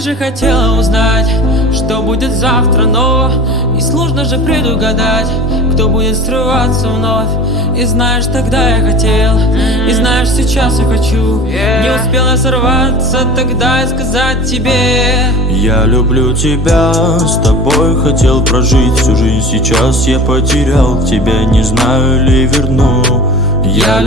Ты же хотела узнать, что будет завтра, но и сложно же предугадать, кто будет срываться вновь. И знаешь, тогда я хотел, и знаешь, сейчас я хочу. Не успела сорваться тогда и сказать тебе: я люблю тебя, с тобой хотел прожить всю жизнь. Сейчас я потерял тебя, не знаю ли верну. Я